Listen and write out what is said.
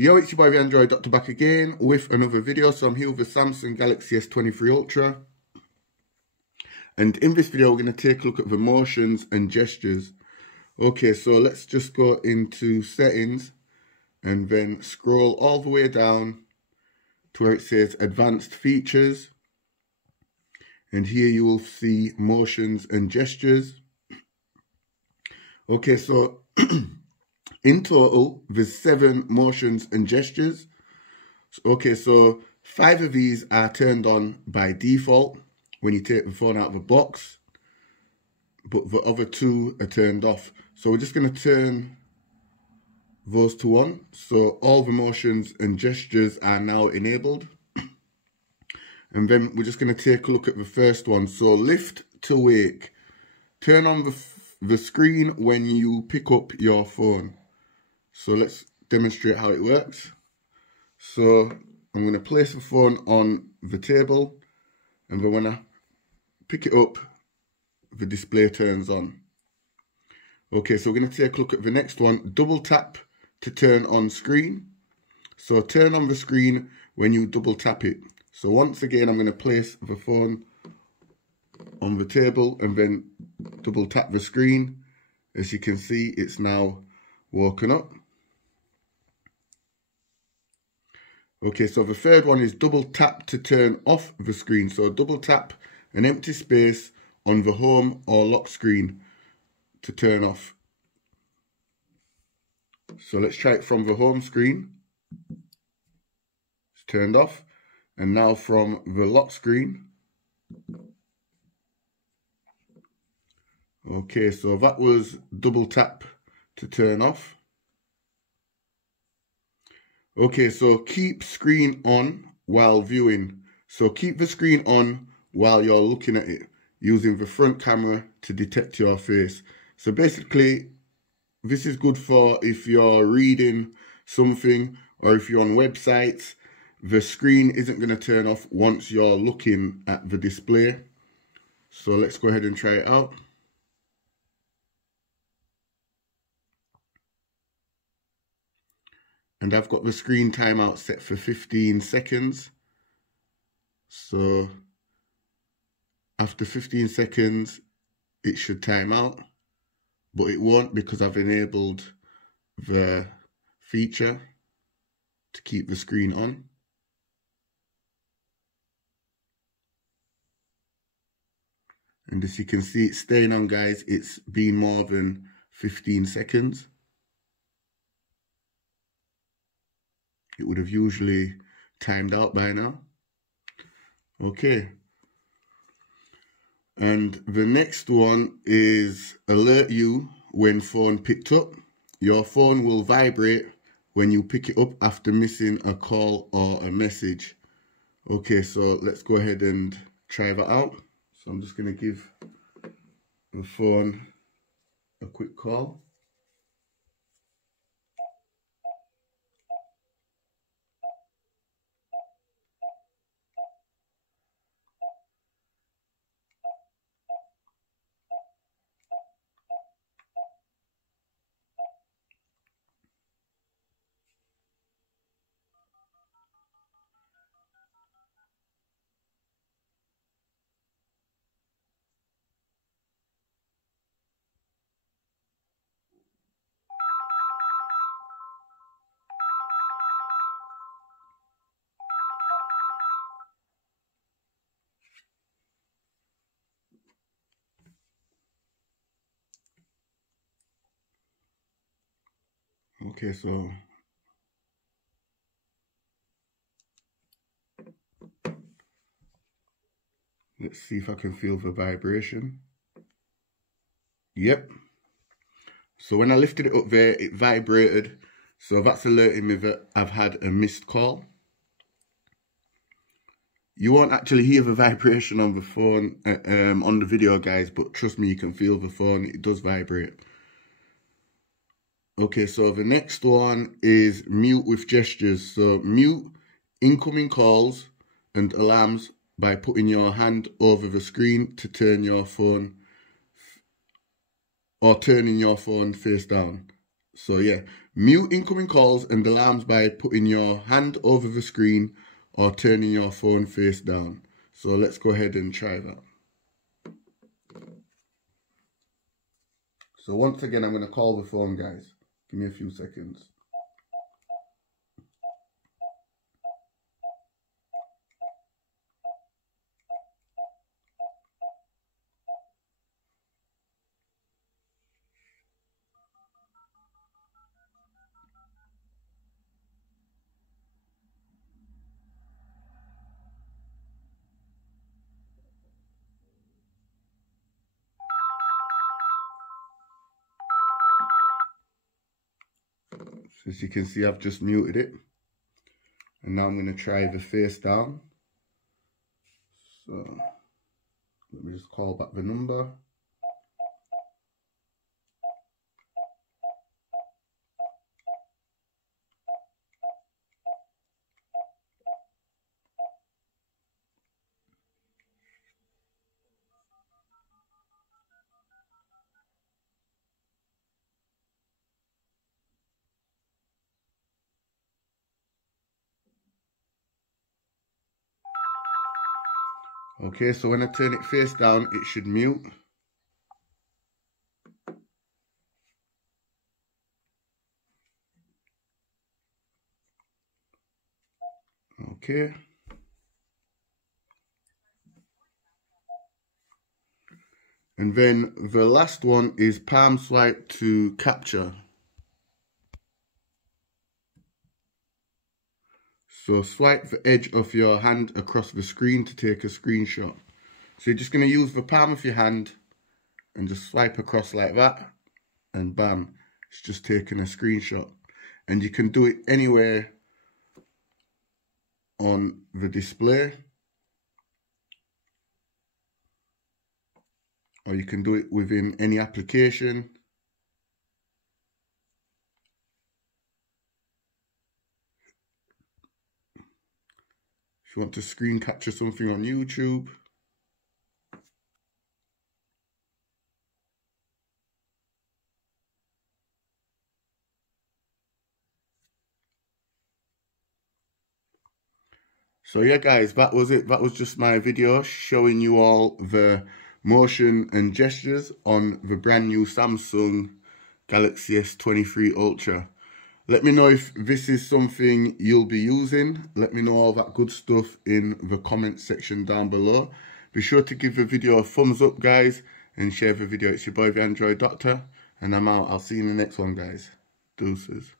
Yo, it's your boy the Android Doctor back again with another video. So I'm here with the Samsung Galaxy S23 Ultra. And in this video, we're going to take a look at the motions and gestures. Okay, so let's just go into settings and then scroll all the way down to where it says advanced features. And here you will see motions and gestures. Okay, so in total, there's 7 motions and gestures. Okay, so 5 of these are turned on by default when you take the phone out of the box, but the other 2 are turned off. So we're just going to turn those 2 on. So all the motions and gestures are now enabled. And then we're just going to take a look at the first one. So lift to wake. Turn on the screen when you pick up your phone. So let's demonstrate how it works. So I'm going to place the phone on the table, and then when I pick it up, the display turns on. Okay, so we're going to take a look at the next one. Double tap to turn on screen. So turn on the screen when you double tap it. So once again, I'm going to place the phone on the table and then double tap the screen. As you can see, it's now woken up. Okay, so the third one is double tap to turn off the screen. So double tap an empty space on the home or lock screen to turn off. So let's try it from the home screen. It's turned off. And now from the lock screen. Okay, so that was double tap to turn off. Okay, so keep screen on while viewing. So keep the screen on while you're looking at it, using the front camera to detect your face. So basically, this is good for if you're reading something or if you're on websites. The screen isn't going to turn off once you're looking at the display. So let's go ahead and try it out. And I've got the screen timeout set for 15 seconds. So after 15 seconds, it should time out, but it won't because I've enabled the feature to keep the screen on. And as you can see, it's staying on, guys. It's been more than 15 seconds. It would have usually timed out by now. Okay. And the next one is alert you when phone picked up. Your phone will vibrate when you pick it up after missing a call or a message. Okay, so let's go ahead and try that out. So I'm just going to give the phone a quick call. Okay, so let's see if I can feel the vibration. Yep. So when I lifted it up there, it vibrated. So that's alerting me that I've had a missed call. You won't actually hear the vibration on the phone, on the video, guys, but trust me, you can feel the phone. It does vibrate. Okay, so the next one is mute with gestures. So mute incoming calls and alarms by putting your hand over the screen to turn your phone, or turning your phone face down. So yeah, mute incoming calls and alarms by putting your hand over the screen or turning your phone face down. So let's go ahead and try that. So once again, I'm going to call the phone, guys. Give me a few seconds. So as you can see, I've just muted it. And now I'm going to try the face down. So let me just call back the number. Okay, so when I turn it face down, it should mute. Okay. And then the last one is palm swipe to capture. So swipe the edge of your hand across the screen to take a screenshot. So you're just going to use the palm of your hand and just swipe across like that. And bam, it's just taking a screenshot. And you can do it anywhere on the display. Or you can do it within any application. If you want to screen capture something on YouTube. So yeah guys, that was it. That was just my video showing you all the motion and gestures on the brand new Samsung Galaxy S23 Ultra. Let me know if this is something you'll be using. Let me know all that good stuff in the comment section down below. Be sure to give the video a thumbs up, guys, and share the video. It's your boy, the Android Doctor, and I'm out. I'll see you in the next one, guys. Deuces.